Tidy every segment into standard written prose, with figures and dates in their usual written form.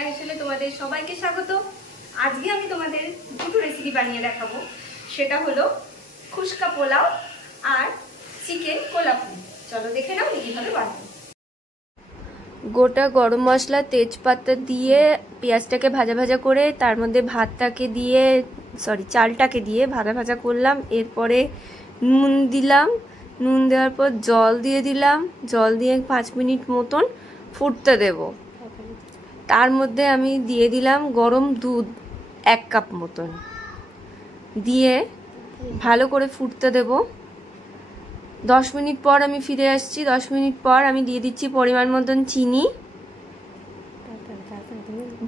বাংলা হেসেলে তোমাদের সবাইকে স্বাগত। আজকে আমি তোমাদের দুটো রেসিপি বানিয়ে দেখাবো। সেটা হলো খুশকা পোলাও আর চিকেন কোলাপুরি। চলো দেখে নাও কিভাবে বানাবো। গোটা গরম মশলা তেজপাতা দিয়ে পেঁয়াজটাকে ভাজা ভাজা করে তার মধ্যে চালটাকে দিয়ে ভাজা ভাজা করলাম। এরপরে নুন দিলাম, নুন দেওয়ার পর জল দিয়ে দিলাম, জল দিয়ে 5 মিনিট মতন ফুটতে দেব। তার মধ্যে আমি দিয়ে দিলাম গরম দুধ 1 কাপ মতন দিয়ে ভালো করে ফুটতে দেব। 10 মিনিট পর আমি ফিরে আসছি। 10 মিনিট পর আমি দিয়ে দিচ্ছি পরিমাণ মতন চিনি,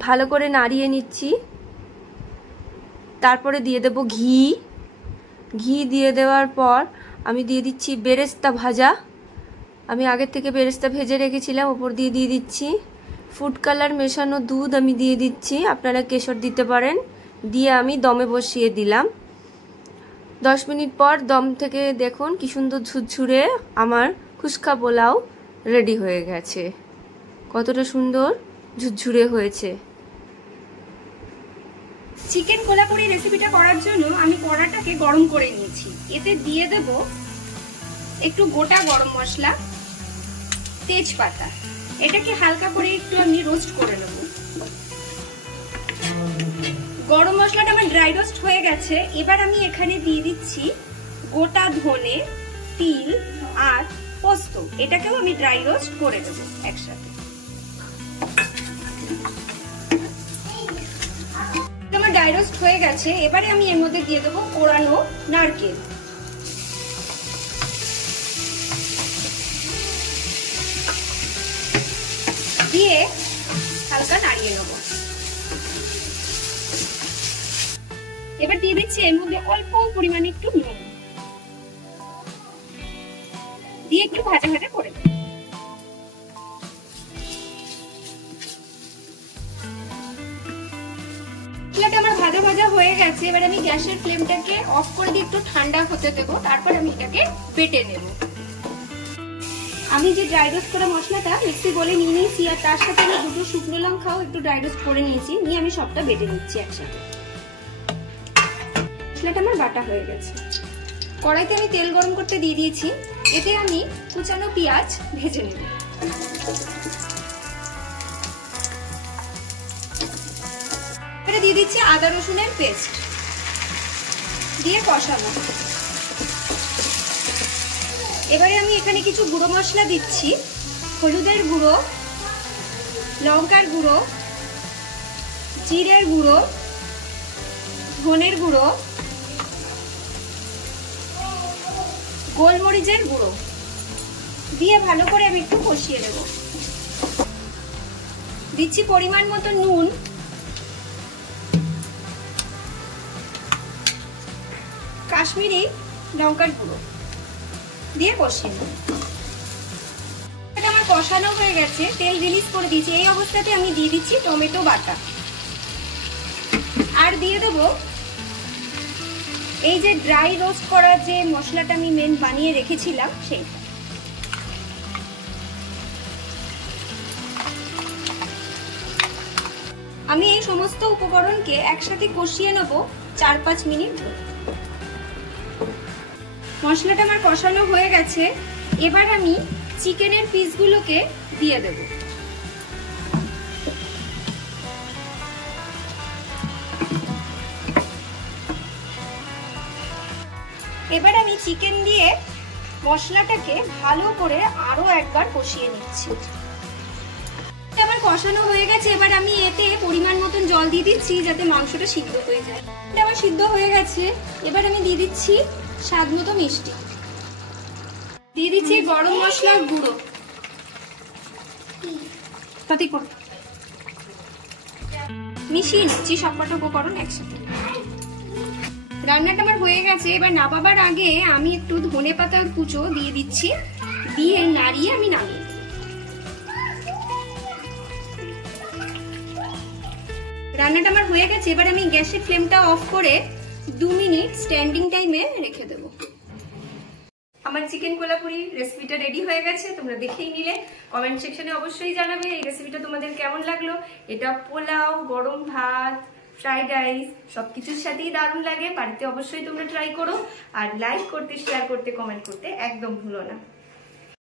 ভালো করে নাড়িয়ে নিচ্ছি। তারপরে দিয়ে দেব ঘি দিয়ে দেওয়ার পর আমি দিয়ে দিচ্ছি বেরেস্তা ভাজা। আমি আগের থেকে বেরেস্তা ভেজে রেখেছিলাম, ওপর দিয়ে দিচ্ছি ফুড কালার মেশানো দুধ আমি দিয়ে দিচ্ছি, আপনারা কেশর দিতে পারেন। দিয়ে আমি দমে বসিয়ে দিলাম। 10 মিনিট পর দম থেকে দেখুন কি সুন্দর ঝুরঝুরে আমার খুশকা পোলাও রেডি হয়ে গেছে। কতটা সুন্দর ঝুরঝুরে হয়েছে। চিকেন কোলাপুরি রেসিপিটা করার জন্য আমি কড়াটাকে গরম করে নিয়েছি। এতে দিয়ে দেব একটু গোটা গরম মশলা, তেজপাতা। এটাকে হালকা করে একটু আমি রোস্ট করে নেব। গরম মশলাটা আমার ড্রাই রোস্ট হয়ে গেছে। এবার আমি এখানে দিয়ে দিচ্ছি গোটা ধনে, তিল আর পোস্ত। এটাকেও আমি ড্রাই রোস্ট করে দেব একসাথে। আমার ড্রাই রোস্ট হয়ে গেছে। এবারে আমি এর মধ্যে দিয়ে দেবো কোরানো নারকেল। দিয়ে হালকা নাড়িয়ে নেব। এবার দিয়ে দিচ্ছি এর মধ্যে অল্প পরিমাণে একটু নুন দিয়ে একটু ভাজা ভাজা করে দেব। আমার ভাজা ভাজা হয়ে গেছে। এবার আমি গ্যাসের ফ্লেমটাকে অফ করে দিয়ে একটু ঠান্ডা হতে দেবো। তারপর আমি এটাকে বেটে নেব। আমি যে ড্রাই রোস্ট করা মশলাটা মিক্সি বলে নিয়ে নিয়েছি, আর তার সাথে আমি দুটো শুকনো লঙ্কাও একটু ড্রাই রোস্ট করে নিয়েছি। নিয়ে আমি সবটা বেটে নিচ্ছি একসাথে। মশলাটা আমার বাটা হয়ে গেছে। কড়াইতে আমি তেল গরম করতে দিয়ে দিয়েছি। এতে আমি কুচানো পেঁয়াজ ভেজে নেব। এবারে দিয়ে দিচ্ছি আদা রসুনের পেস্ট দিয়ে কষাবো। এবারে আমি এখানে কিছু গুঁড়ো মশলা দিচ্ছি। হলুদের গুঁড়ো, লঙ্কার গুঁড়ো, জিরের গুঁড়ো, ধনের গুঁড়ো, গোলমরিচের গুঁড়ো দিয়ে ভালো করে আমি একটু কষিয়ে দেব। দিচ্ছি পরিমাণ মতো নুন, কাশ্মীরি লঙ্কার গুঁড়ো দিয়ে কষিয়ে নেব। এটা আমার কষানো হয়ে গেছে, তেল রিলিজ করে দিয়েছি। এই অবস্থাতে আমি দিয়ে দিচ্ছি টমেটো বাটা আর দিয়ে দেব এই যে ড্রাই রোস্ট করা যে মশলাটা আমি মেন বানিয়ে রেখেছিলাম সেইটা। আমি এই সমস্ত উপকরণকে একসাথে কষিয়ে নেব 4-5 মিনিট ধরে। মশলাটা আমার কষানো হয়ে গেছে। এবার আমি চিকেনের পিসগুলোকে দিয়ে দেব। এবার আমি চিকেন দিয়ে মশলাটাকে ভালো করে আরো একবার কষিয়ে নিচ্ছি। আমার কষানো হয়ে গেছে। এবার আমি এতে পরিমাণ মতন জল দিয়ে দিচ্ছি যাতে মাংসটা সিদ্ধ হয়ে যায়। এটা আমার সিদ্ধ হয়ে গেছে। এবার আমি দিয়ে দিচ্ছি স্বাদ মতো মিষ্টি, দিয়ে দিচ্ছি গরম মশলার গুঁড়ো, মিশিয়ে নিচ্ছি সবকটা উপকরণ একসাথে। রান্নাটা আমার হয়ে গেছে। এবার নামাবার আগে আমি একটু ধনে পাতার কুচো দিয়ে দিচ্ছি, দিয়ে নাড়িয়ে আমি নামিয়ে। রান্নাটা আমার হয়ে গেছে। এবার আমি গ্যাসের ফ্লেমটা অফ করে 2 মিনিট স্ট্যান্ডিং টাইমে রেখে দেব। আমার চিকেন কোলাপুরি রেসিপিটা রেডি হয়ে গেছে, তোমরা দেখেই নিলে। কমেন্ট সেকশনে অবশ্যই জানাবে এই রেসিপিটা তোমাদের কেমন লাগলো। এটা পোলাও, গরম ভাত, ফ্রাইড রাইস সবকিছুর সাথেই দারুণ লাগে। বাড়িতে অবশ্যই তোমরা ট্রাই করো, আর লাইক করতে, শেয়ার করতে, কমেন্ট করতে একদম ভুলো না।